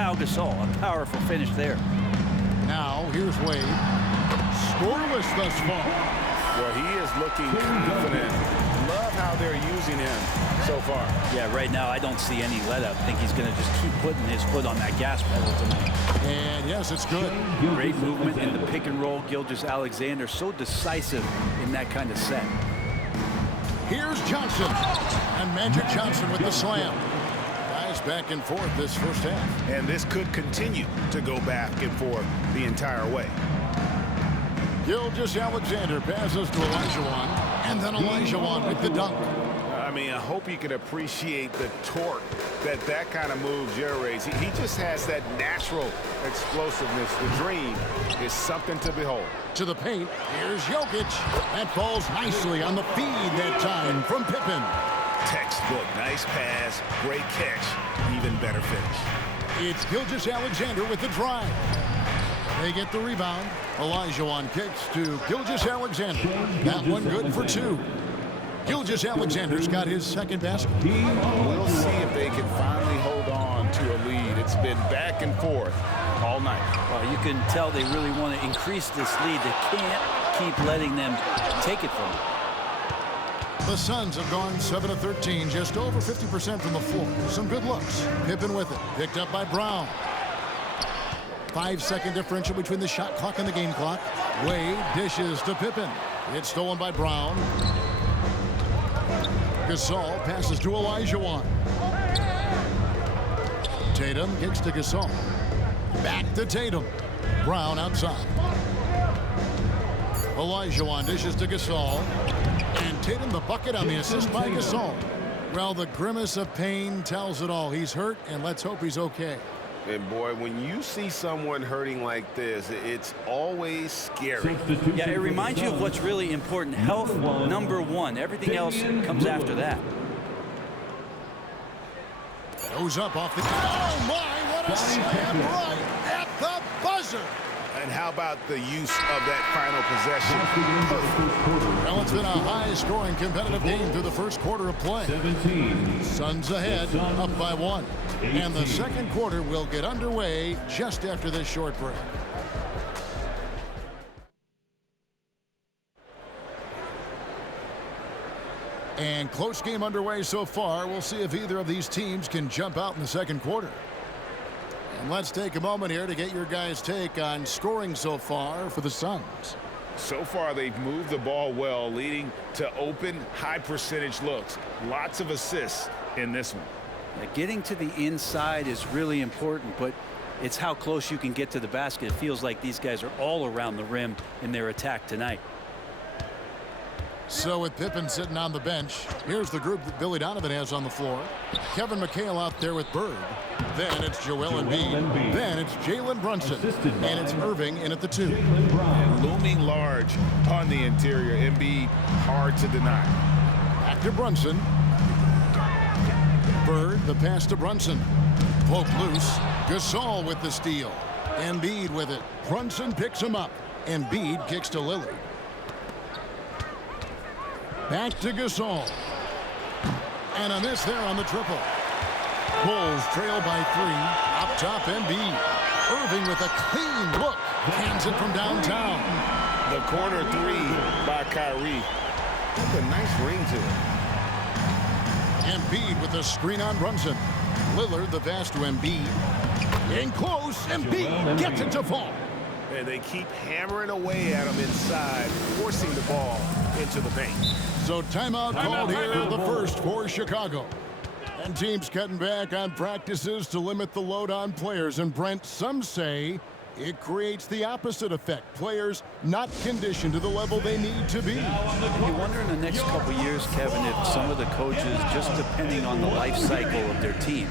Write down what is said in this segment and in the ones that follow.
Pau Gasol. A powerful finish there. Now, here's Wade. Scoreless thus far. Well, he is looking confident. Love how they're using him so far. Yeah, right now I don't see any let-up. I think he's going to just keep putting his foot on that gas pedal tonight. And yes, it's good. Great movement in the pick and roll. Gilgeous-Alexander so decisive in that kind of set. Here's Johnson. And Magic Johnson with the slam. Guys back and forth this first half. And this could continue to go back and forth the entire way. Gilgeous-Alexander passes to Olajuwon. And then Olajuwon with the dunk. I mean, I hope you can appreciate the torque that kind of move generates. He just has that natural explosiveness. The dream is something to behold. To the paint, here's Jokic. That falls nicely on the feed that time from Pippen. Textbook, nice pass, great catch, even better finish. It's Gilgeous-Alexander with the drive. They get the rebound. Olajuwon kicks to Gilgeous-Alexander. That one good for two. Gilgeous-Alexander's got his second basket. We'll see if they can finally hold on to a lead. It's been back and forth all night. Well, you can tell they really want to increase this lead. They can't keep letting them take it from them. The Suns have gone 7 of 13, just over 50% from the floor. Some good looks. Pippen with it. Picked up by Brown. 5-second differential between the shot clock and the game clock. Wade dishes to Pippen. It's stolen by Brown. Gasol passes to Olajuwon. Tatum kicks to Gasol. Back to Tatum. Brown outside. Olajuwon dishes to Gasol. And Tatum the bucket on the assist by Gasol. Well, the grimace of pain tells it all. He's hurt, and let's hope he's okay. And boy, when you see someone hurting like this, it's always scary. Yeah, it reminds you of what's really important. Health, number one. Everything else comes after that. Goes up off the... Oh, my, what a slam right at the buzzer. And how about the use of that final possession? Well, it's been a high-scoring competitive game through the first quarter of play. 17. Suns ahead, up by 1. And the second quarter will get underway just after this short break. And close game underway so far. We'll see if either of these teams can jump out in the second quarter. And let's take a moment here to get your guys' take on scoring so far for the Suns. So far, they've moved the ball well, leading to open, high-percentage looks. Lots of assists in this one. Getting to the inside is really important, but it's how close you can get to the basket. It feels like these guys are all around the rim in their attack tonight. So with Pippen sitting on the bench, here's the group that Billy Donovan has on the floor. Kevin McHale out there with Bird. Then it's Joel Embiid. Then it's Jalen Brunson. And it's Irving in at the 2. And looming large on the interior. Embiid, hard to deny. Back to Brunson. Bird, the pass to Brunson. Poked loose. Gasol with the steal. Embiid with it. Brunson picks him up. Embiid kicks to Lillard. Back to Gasol. And a miss there on the triple. Bulls trail by 3. Up top, Embiid. Irving with a clean look. Hands it from downtown. The corner 3 by Kyrie. That's a nice ring to it. Embiid with a screen on Brunson. Lillard the pass to Embiid. In close, Embiid gets it to fall. And they keep hammering away at him inside, forcing the ball into the paint. So timeout called here, the first for Chicago. And teams cutting back on practices to limit the load on players. And Brent, some say it creates the opposite effect. Players not conditioned to the level they need to be. You wonder in the next couple years, Kevin, if some of the coaches, just depending on the life cycle of their team,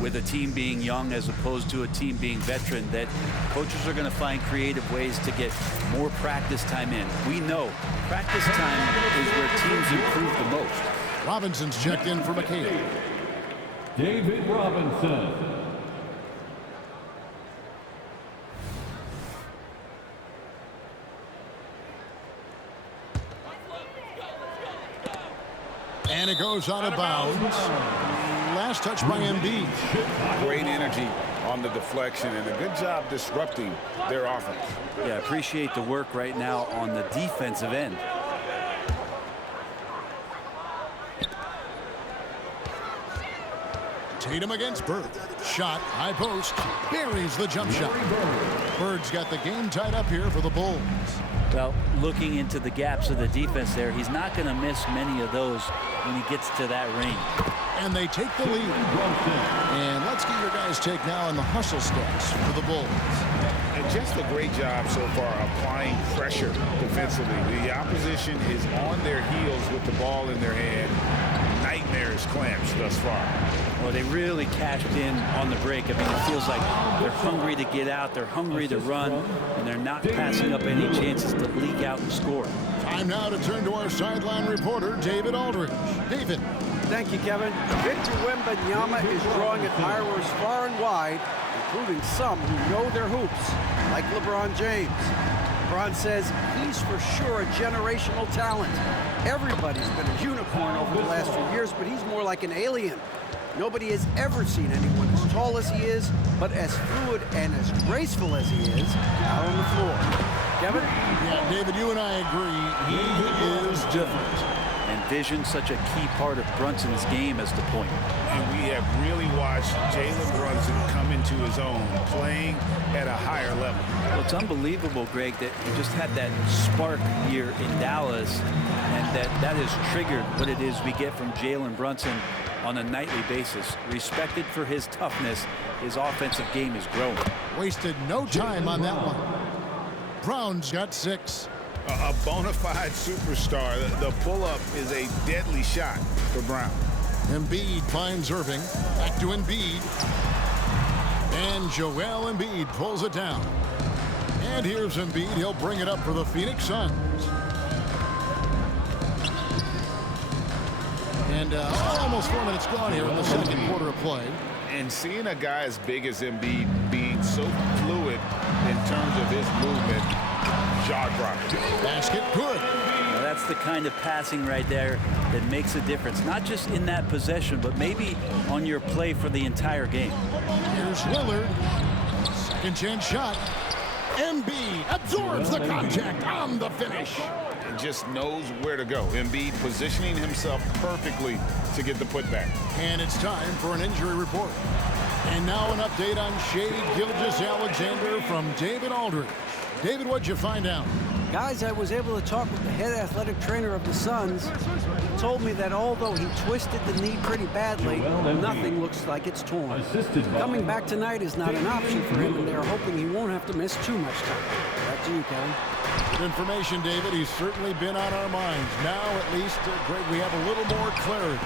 with a team being young as opposed to a team being veteran, that coaches are going to find creative ways to get more practice time in. We know practice time is where teams improve the most. Robinson's checked in for McHale. David Robinson. And it goes out of bounds. Last touch by Embiid. Great energy on the deflection, and a good job disrupting their offense. Yeah, appreciate the work right now on the defensive end. Tatum against Bird. Shot, high post, buries the jump shot. Bird's got the game tied up here for the Bulls. Well, looking into the gaps of the defense there, he's not going to miss many of those when he gets to that range. And they take the lead. And let's get your guys' take now on the hustle steps for the Bulls. And just a great job so far applying pressure defensively. The opposition is on their heels with the ball in their hand. Nightmares clamps thus far. Well, they really cashed in on the break. I mean, it feels like they're hungry to get out, they're hungry to run, and they're not passing up any chances to leak out and score. Time now to turn to our sideline reporter, David Aldridge. David. Thank you, Kevin. Victor Wembanyama is drawing admirers far and wide, including some who know their hoops, like LeBron James. LeBron says he's for sure a generational talent. Everybody's been a unicorn over the last few years, but he's more like an alien. Nobody has ever seen anyone as tall as he is, but as fluid and as graceful as he is out on the floor. Kevin? Yeah, David, you and I agree. He is different. And vision such a key part of Brunson's game as the point. And we have really watched Jalen Brunson come into his own, playing at a higher level. Well, it's unbelievable, Greg, that he just had that spark here in Dallas, and that has triggered what it is we get from Jalen Brunson on a nightly basis. Respected for his toughness, his offensive game is growing. Wasted no time on that one. Brown's got 6. A bona fide superstar. The pull-up is a deadly shot for Brown. Embiid finds Irving. Back to Embiid. And Joel Embiid pulls it down. And here's Embiid. He'll bring it up for the Phoenix Suns. And almost 4 minutes gone here in the second quarter of play. And seeing a guy as big as Embiid being so fluid in terms of his movement, jaw-dropping. Basket good. Now that's the kind of passing right there that makes a difference, not just in that possession, but maybe on your play for the entire game. Here's Lillard. Second chance shot. Embiid absorbs the contact on the finish. And just knows where to go. Embiid positioning himself perfectly to get the putback. And it's time for an injury report. And now an update on Shai Gilgeous-Alexander from David Aldridge. David, what'd you find out? Guys, I was able to talk with the head athletic trainer of the Suns. He told me that although he twisted the knee pretty badly, nothing looks like it's torn. Coming back tonight is not an option for him, and they're hoping he won't have to miss too much time. Back to you, Kevin. Good information, David. He's certainly been on our minds. Now, at least, Greg, we have a little more clarity.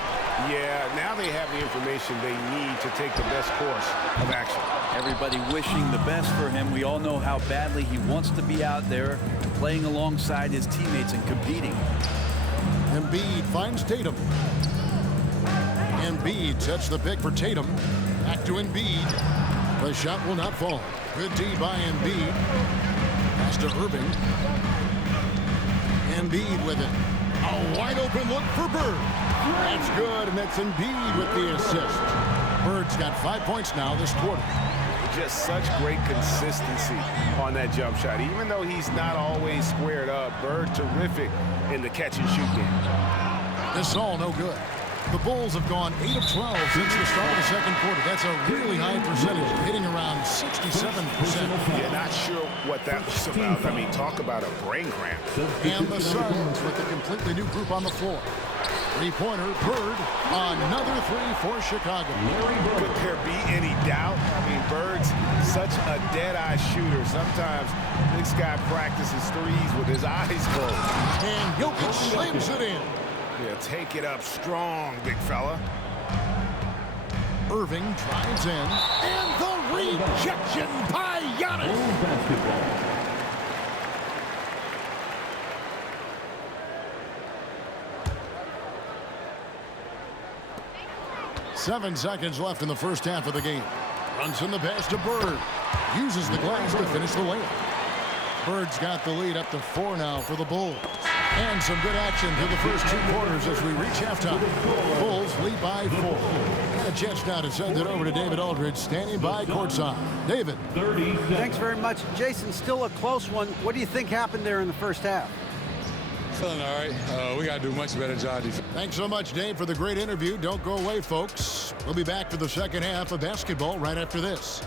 Yeah, now they have the information they need to take the best course of action. Everybody wishing the best for him. We all know how badly he wants to be out there playing alongside his teammates and competing. Embiid finds Tatum. Embiid sets the pick for Tatum. Back to Embiid. The shot will not fall. Good D by Embiid. Pass to Irving. Embiid with it. A wide open look for Bird. That's good, and that's Embiid with the assist. Bird's got 5 points now this quarter. Just such great consistency on that jump shot. Even though he's not always squared up, Bird terrific in the catch and shoot game. This is all no good. The Bulls have gone 8 of 12 since the start of the second quarter. That's a really high percentage, hitting around 67%. Yeah, not sure what that was about. I mean, talk about a brain cramp. And the Suns with a completely new group on the floor. Three-pointer, Bird, another 3 for Chicago. Could there be any doubt? I mean, Bird's such a dead-eye shooter. Sometimes this guy practices threes with his eyes closed. And Jokic slams it in. Yeah, take it up strong, big fella. Irving drives in. And the rejection by Giannis. Basketball. 7 seconds left in the first half of the game. Runs in the pass to Bird. Uses the glass to finish the layup. Bird's got the lead up to 4 now for the Bulls. And some good action through the first 2 quarters as we reach halftime. Bulls lead by 4. And a chance now to send it over to David Aldridge, standing by courtside. David. 30 seconds. Thanks very much. Jason, still a close one. What do you think happened there in the first half? Feeling all right. We got to do a much better job defense. Thanks so much, Dave, for the great interview. Don't go away, folks. We'll be back for the second half of basketball right after this.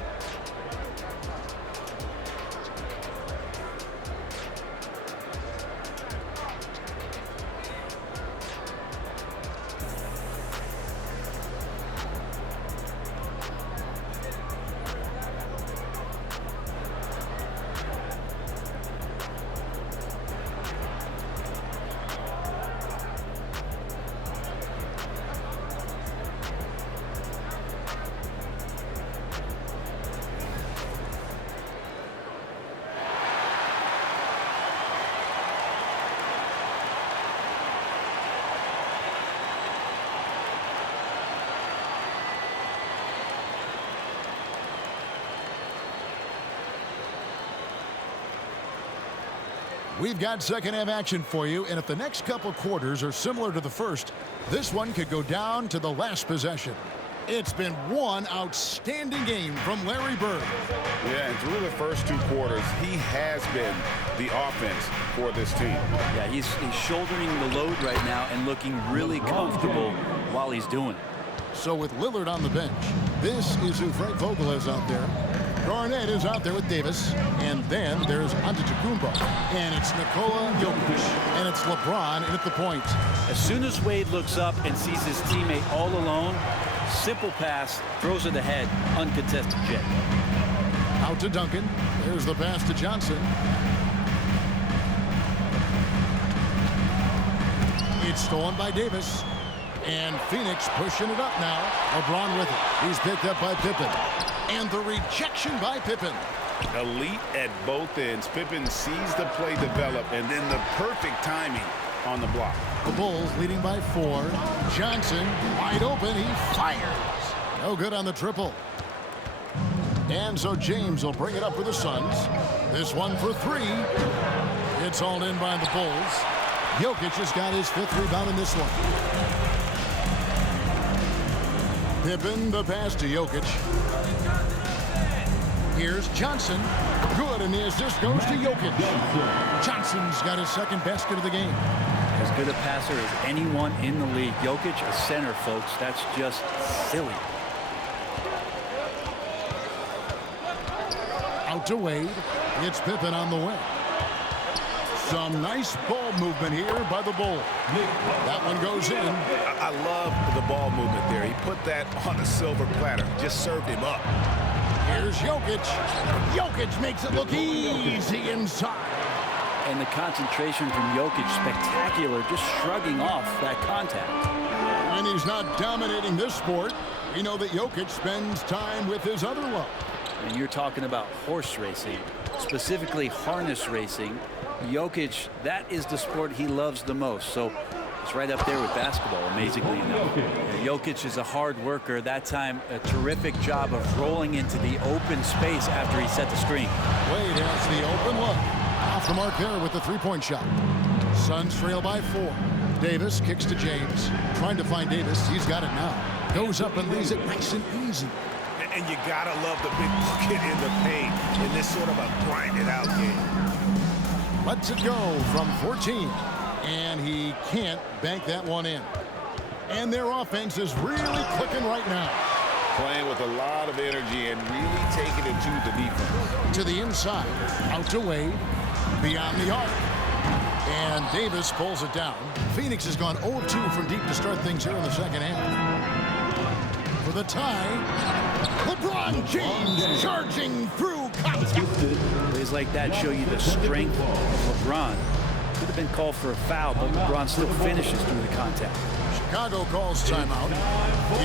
We've got second half action for you, and if the next couple quarters are similar to the first, this one could go down to the last possession. It's been one outstanding game from Larry Bird. Yeah, and through the first two quarters, he has been the offense for this team. Yeah, he's shouldering the load right now and looking really comfortable while he's doing it. So with Lillard on the bench, this is who Frank Vogel is out there. Garnett is out there with Davis, and then there's Antetokounmpo, and it's Nikola Jokic, and it's LeBron in at the point. As soon as Wade looks up and sees his teammate all alone, simple pass, throws it ahead, uncontested jet. Out to Duncan. There's the pass to Johnson. It's stolen by Davis. And Phoenix pushing it up now. LeBron with it. He's picked up by Pippen. And the rejection by Pippen. Elite at both ends. Pippen sees the play develop, and then the perfect timing on the block. The Bulls leading by 4. Johnson wide open. He fires. No good on the triple. And so James will bring it up for the Suns. This one for 3. It's hauled in by the Bulls. Jokic has got his 5th rebound in this one. Pippen, the pass to Jokic. Here's Johnson. Good, and the assist goes to Jokic. Johnson's got his 2nd basket of the game. As good a passer as anyone in the league. Jokic, a center, folks. That's just silly. Out to Wade. It's Pippen on the way. Some nice ball movement here by the Bulls. That one goes in. I love the ball movement there. He put that on a silver platter. Just served him up. Here's Jokic. Jokic makes it look easy inside. And the concentration from Jokic, spectacular, just shrugging off that contact. When he's not dominating this sport, we know that Jokic spends time with his other love. And you're talking about horse racing, specifically harness racing. Jokic, that is the sport he loves the most. So it's right up there with basketball, amazingly enough. Jokic is a hard worker. That time, a terrific job of rolling into the open space after he set the screen. Wade has the open look. Off the mark there with the three-point shot. Suns trail by 4. Davis kicks to James. Trying to find Davis. He's got it now. Goes up and leaves it nice and easy. And you gotta love the big bucket in the paint in this sort of a grinded out game. Lets it go from 14. And he can't bank that one in. And their offense is really clicking right now. Playing with a lot of energy and really taking it to the defense. To the inside. Out to Wade. Beyond the arc. And Davis pulls it down. Phoenix has gone 0-2 from deep to start things here in the second half. For the tie, LeBron James charging through contact. Plays like that show you the strength of LeBron. Could have been called for a foul, but LeBron still finishes through the contact. Chicago calls timeout.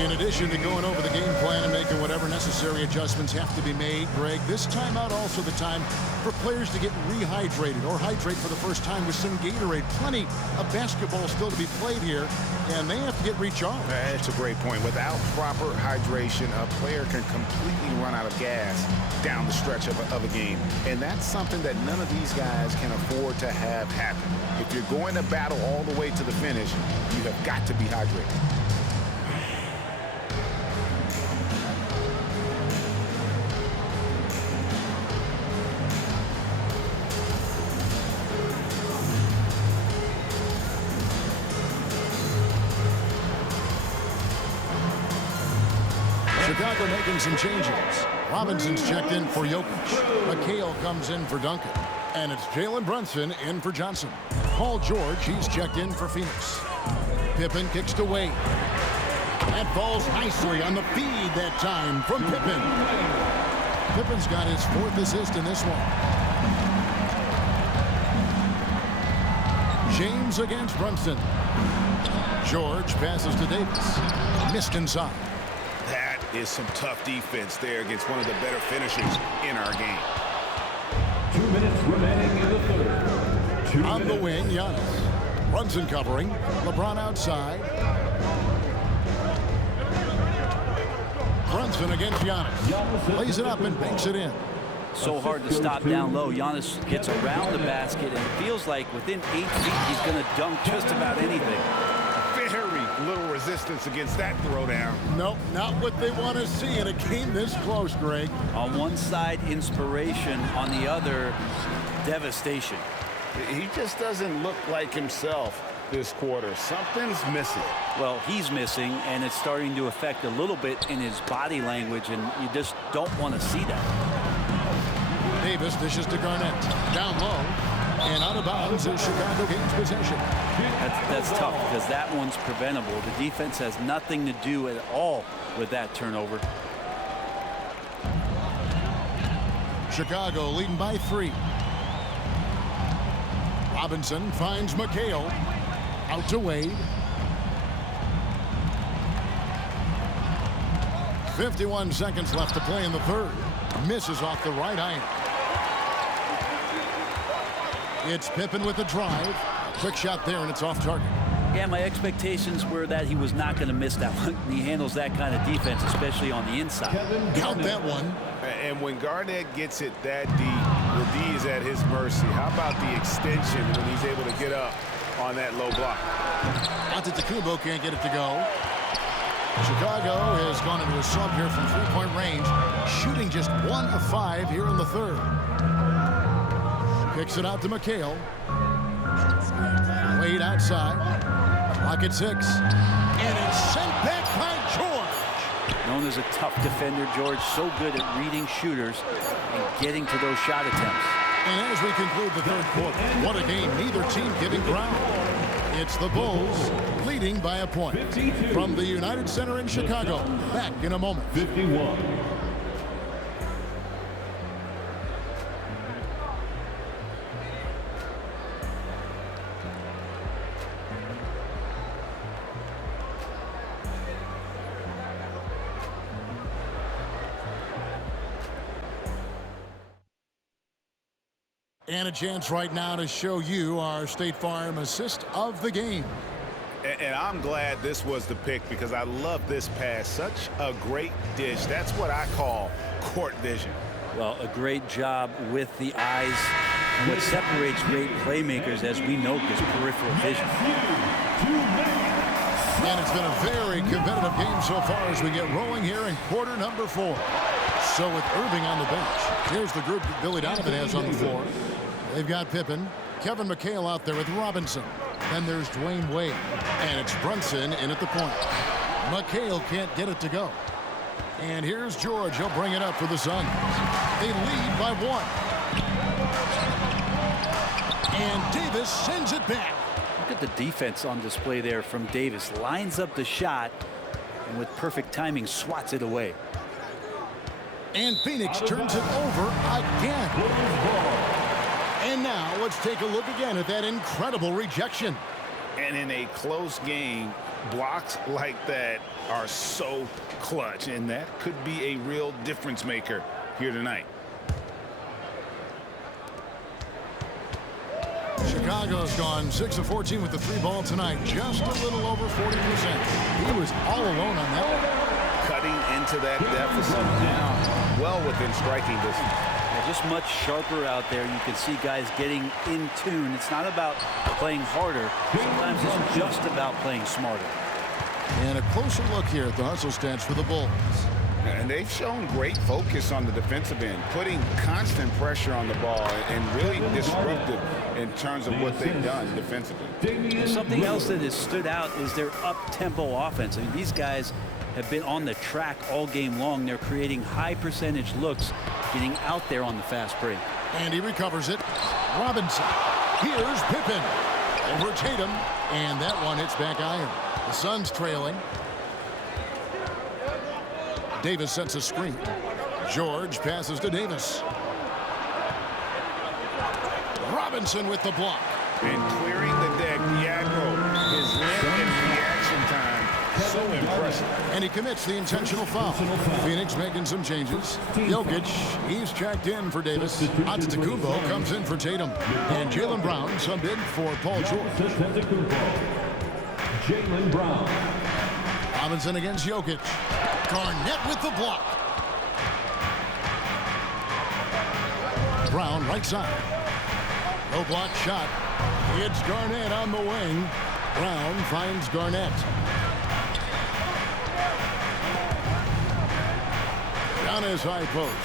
In addition to going over the game plan and making whatever necessary adjustments have to be made, Greg, this timeout also the time for players to get rehydrated or hydrate for the first time with some Gatorade. Plenty of basketball still to be played here, and they have to get recharged. That's a great point. Without proper hydration, a player can completely run out of gas down the stretch of a game. And that's something that none of these guys can afford to have happen. If you're going to battle all the way to the finish, you have got to be hydrated. they're making some changes. Robinson's checked in for Jokic. McHale comes in for Duncan. And it's Jalen Brunson in for Johnson. Paul George, he's checked in for Phoenix. Pippen kicks to Wade. That falls nicely on the feed that time from Pippen. Pippen's got his 4th assist in this one. James against Brunson. George passes to Davis. Missed inside. That is some tough defense there against one of the better finishers in our game. 2 minutes remaining in the third. On the wing, Giannis. Brunson covering. LeBron outside. Brunson against Giannis. Lays it up and banks it in. So hard to stop down low. Giannis gets around the basket and it feels like within 8 feet he's going to dunk just about anything. Very little resistance against that throwdown. Nope, not what they want to see in a game this close, Greg. On one side, inspiration. On the other, devastation. He just doesn't look like himself this quarter. Something's missing. Well, he's missing, and it's starting to affect a little bit in his body language, and you just don't want to see that. Davis dishes to Garnett. Down low. And out of bounds is Chicago gains possession. That's tough because that one's preventable. The defense has nothing to do at all with that turnover. Chicago leading by 3. Robinson finds McHale. Out to Wade. 51 seconds left to play in the third. Misses off the right iron. It's Pippen with the drive. A quick shot there, and it's off target. Yeah, my expectations were that he was not going to miss that one. He handles that kind of defense, especially on the inside. Count that one. And when Garnett gets it that deep, the D is at his mercy. How about the extension when he's able to get up on that low block? Antetokounmpo can't get it to go. Chicago has gone into a slump here from 3-point range, shooting just 1 of 5 here in the third. Kicks it out to McHale. Wade outside. Clock at 6. And it's sent back by George. Known as a tough defender, George, so good at reading shooters and getting to those shot attempts. And as we conclude the third quarter, what a game, neither team giving ground. It's the Bulls leading by a point. From the United Center in Chicago, back in a moment. 51. And a chance right now to show you our State Farm assist of the game. And I'm glad this was the pick because I love this pass. Such a great dish. That's what I call court vision. Well, a great job with the eyes. And what separates great playmakers, as we know, is peripheral vision. And it's been a very competitive game so far as we get rolling here in quarter number 4. So with Irving on the bench, here's the group that Billy Donovan has on the floor. They've got Pippen, Kevin McHale out there with Robinson. Then there's Dwayne Wade, and it's Brunson in at the point. McHale can't get it to go. And here's George. He'll bring it up for the Suns. They lead by 1. And Davis sends it back. Look at the defense on display there from Davis. Lines up the shot, and with perfect timing, swats it away. And Phoenix turns it over again. And now let's take a look again at that incredible rejection. And in a close game, blocks like that are so clutch, and that could be a real difference maker here tonight. Chicago's gone 6 of 14 with the 3-ball tonight. Just a little over 40%. He was all alone on that one. Cutting into that deficit now, well within striking distance. Just much sharper out there. You can see guys getting in tune. It's not about playing harder. Sometimes it's just about playing smarter. And a closer look here at the hustle stats for the Bulls. And they've shown great focus on the defensive end, putting constant pressure on the ball and really disruptive in terms of what they've done defensively. Something else that has stood out is their up-tempo offense. I mean, these guys have been on the track all game long. They're creating high percentage looks, getting out there on the fast break. And he recovers it. Robinson. Here's Pippen. Over Tatum. And that one hits back iron. The Suns trailing. Davis sets a screen. George passes to Davis. Robinson with the block. And clearing the deck, Diaco, his length and reaction time, so impressive. And he commits the intentional foul. Phoenix making some changes. Jokic, he's checked in for Davis. Antetokounmpo comes in for Tatum. And Jaylen Brown subbed in for Paul George. Jaylen Brown. Robinson against Jokic. Garnett with the block. Brown right side. No block shot. It's Garnett on the wing. Brown finds Garnett. Down his high post.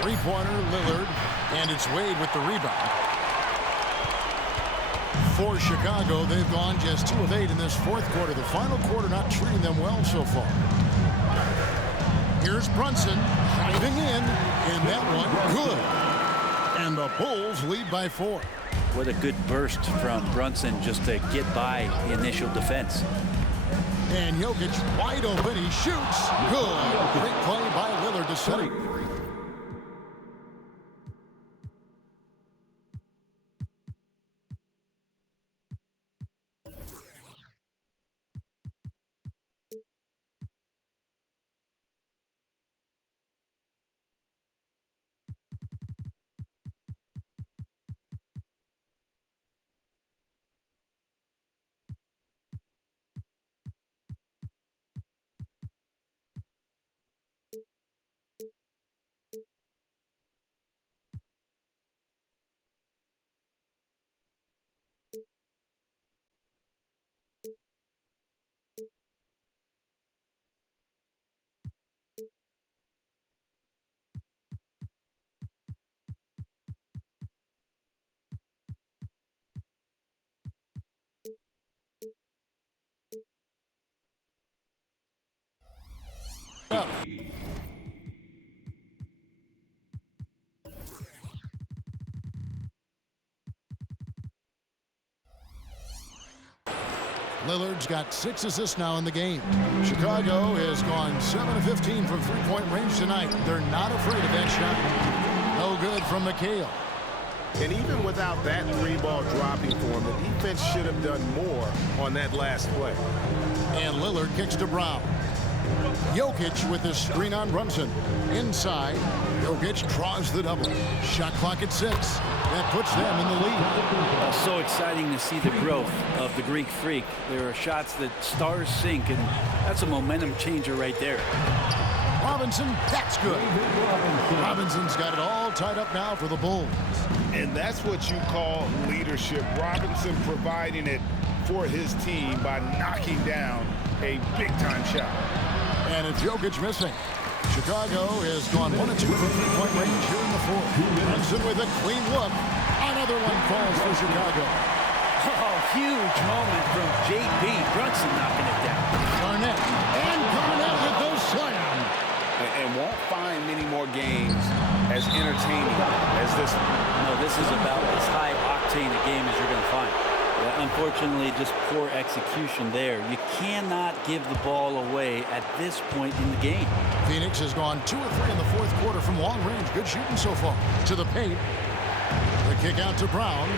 Three-pointer, Lillard. And it's Wade with the rebound. For Chicago, they've gone just 2 of 8 in this fourth quarter. The final quarter not treating them well so far. Here's Brunson driving in. And that one, good. And the Bulls lead by 4. What a good burst from Brunson just to get by the initial defense. And Jokic wide open. He shoots. Good. Great play by Lillard to set it. Lillard's got 6 assists now in the game. Chicago has gone 7 of 15 from three-point range tonight. They're not afraid of that shot. No good from McHale. And even without that 3-ball dropping for him, the defense should have done more on that last play. And Lillard kicks to Brown. Jokic with the screen on Brunson. Inside, Jokic draws the double. Shot clock at 6. That puts them in the lead. So exciting to see the growth of the Greek Freak. There are shots that stars sink, and that's a momentum changer right there. Robinson, that's good. Robinson's got it all tied up now for the Bulls. And that's what you call leadership. Robinson providing it for his team by knocking down a big-time shot. And it's Jokic missing. Chicago has gone 1 of 2 from three-point range here in the fourth. Brunson with a clean look. Another one falls for Chicago. Oh, huge moment from J.B. Brunson knocking it down. Garnett. And Garnett with those slam. And won't find many more games as entertaining as this one. No, this is about as high-octane a game as you're going to find. Unfortunately, just poor execution there. You cannot give the ball away at this point in the game. Phoenix has gone 2 of 3 in the fourth quarter from long range. Good shooting so far. To the paint. The kick out to Brown.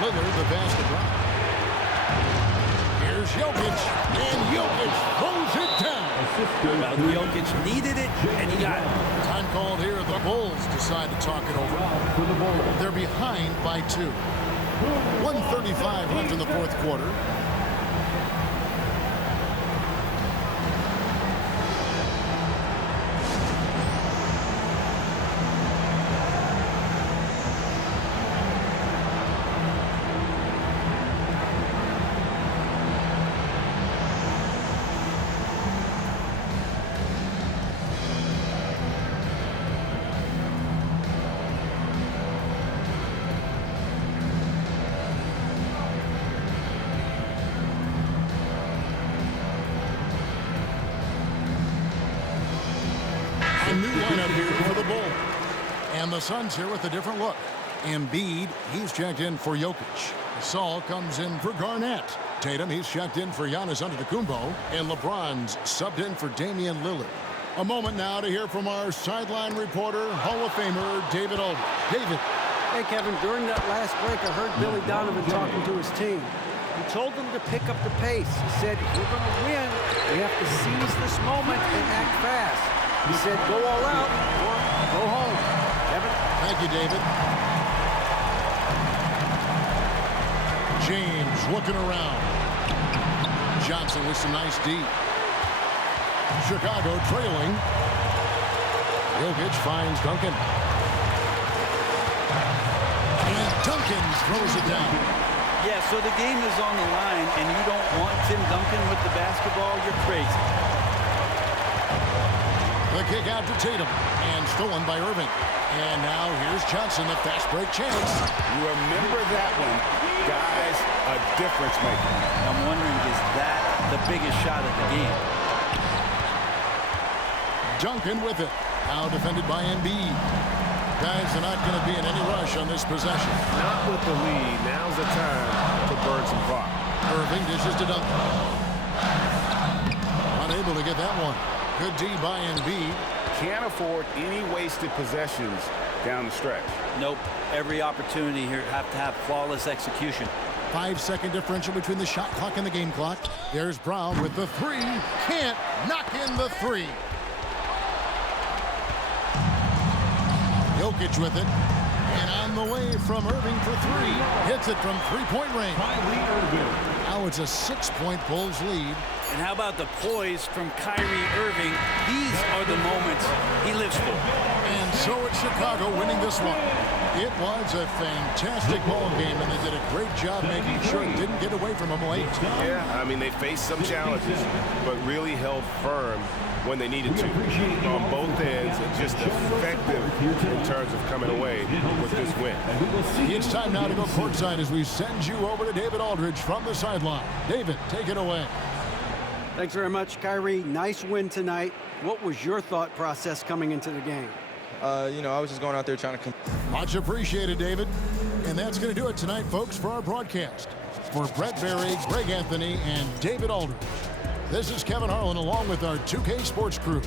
Lillard the pass to Brown. Here's Jokic. And Jokic throws it down. Well, Jokic needed it, and he got it. Time called here. The Bulls decide to talk it over. They're behind by 2. 1:35 left in the fourth quarter. And the Suns here with a different look. Embiid, he's checked in for Jokic. Saul comes in for Garnett. Tatum, he's checked in for Giannis Antetokounmpo. And LeBron's subbed in for Damian Lillard. A moment now to hear from our sideline reporter, Hall of Famer David Aldridge. David. Hey, Kevin, during that last break, I heard Billy Donovan talking to his team. He told them to pick up the pace. He said, if we're going to win, we have to seize this moment and act fast. He said, go all out or go home. Kevin? Thank you, David. James looking around. Johnson with some nice D. Chicago trailing. Jokic finds Duncan. And Duncan throws it down. Yeah, so the game is on the line, and you don't want Tim Duncan with the basketball, you're crazy. The kick out to Tatum, and stolen by Irving. And now here's Johnson, the fast break chance. You remember that one, guys, a difference maker. I'm wondering, is that the biggest shot of the game? Duncan with it. Now defended by Embiid. Guys are not going to be in any rush on this possession. Not with the lead. Now's the time to burn some clock. Irving dishes to Duncan. Unable to get that one. Good D by Embiid. Can't afford any wasted possessions down the stretch. Nope. Every opportunity here have to have flawless execution. 5-second differential between the shot clock and the game clock. There's Brown with the three. Can't knock in the three. Jokic with it. And on the way from Irving for three. Hits it from three-point range. Now it's a 6-point Bulls lead. And how about the poise from Kyrie Irving? These are the moments he lives for. And so it's Chicago winning this one. It was a fantastic ball game, and they did a great job making sure it didn't get away from them late. Yeah, I mean, they faced some challenges, but really held firm when they needed to on both ends, and just effective in terms of coming away with this win. It's time now to go courtside as we send you over to David Aldridge from the sideline. David, take it away. Thanks very much, Kyrie. Nice win tonight. What was your thought process coming into the game? I was just going out there trying to Much appreciated, David. And that's going to do it tonight, folks, for our broadcast. For Brett Berry, Greg Anthony, and David Aldridge, this is Kevin Harlan along with our 2K Sports crew.